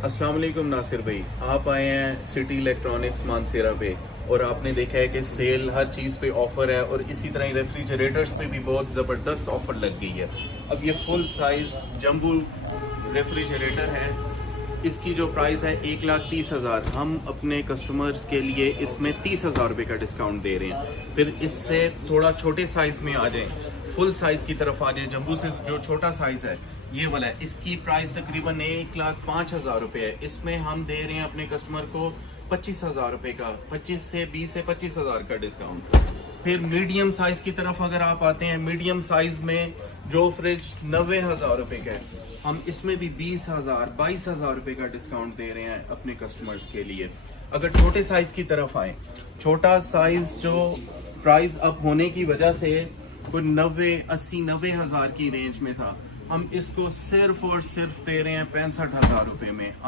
अस्सलाम वालेकुम नासिर भाई, आप आए हैं सिटी इलेक्ट्रॉनिक्स मानसेरा पे और आपने देखा है कि सेल हर चीज़ पे ऑफ़र है और इसी तरह ही रेफ्रिजरेटर्स पे भी बहुत ज़बरदस्त ऑफ़र लग गई है। अब ये फुल साइज़ जंबू रेफ्रिजरेटर है, इसकी जो प्राइस है 1,30,000, हम अपने कस्टमर्स के लिए इसमें 30,000 रुपये का डिस्काउंट दे रहे हैं। फिर इससे थोड़ा छोटे साइज़ में आ जाएं, फुल साइज़ की तरफ आ जाएं, जंबू से जो छोटा साइज़ है ये वाला है, इसकी प्राइस तकरीबन 1,05,000 रुपये है। इसमें हम दे रहे हैं अपने कस्टमर को 25,000 रुपये का, 20 से 25,000 का डिस्काउंट। फिर मीडियम साइज की तरफ अगर आप आते हैं, मीडियम साइज में जो फ्रिज 90,000 रुपये का है, हम इसमें भी 20,000 22,000 रुपये का डिस्काउंट दे रहे हैं अपने कस्टमर्स के लिए। अगर छोटे साइज की तरफ आए, छोटा साइज जो प्राइस अप होने की वजह से कोई 90,000 की रेंज में था, हम इसको सिर्फ और सिर्फ दे रहे हैं 65,000 रुपये में।